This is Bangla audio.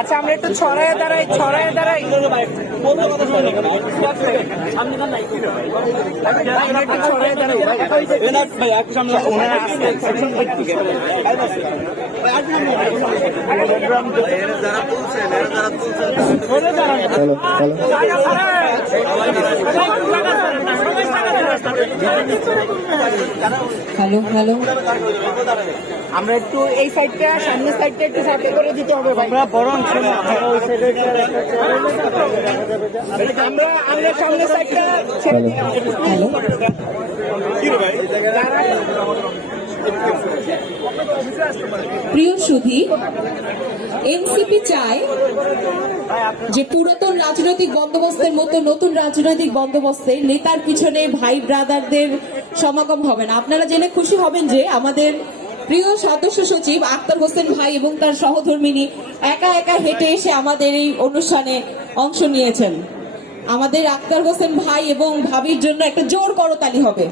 আচ্ছা আমরা একটু ছড়ায় দাঁড়াই হ্যালো হ্যালো, আমরা একটু এই সাইডটা সামনের সাইডটা একটু সাথে করে দিতে হবে ভাই। আমরা সামনের সাইডটা ছেড়ে দিলাম। হ্যালো। প্রিয় সুধী, এনসিপি চায় যে পুরাতন রাজনৈতিক বন্দোবস্তের মতো নতুন রাজনৈতিক বন্দোবস্তে নেতার পিছনে ভাই ব্রাদারদের সমাগম হবে না। আপনারা জেনে খুশি হবেন যে আমাদের প্রিয় সদস্য সচিব আক্তার হোসেন ভাই এবং তার সহধর্মিনী একা একা হেঁটে এসে আমাদের এই অনুষ্ঠানে অংশ নিয়েছেন। আমাদের আক্তার হোসেন ভাই এবং ভাবির জন্য একটা জোর করতালি হবে।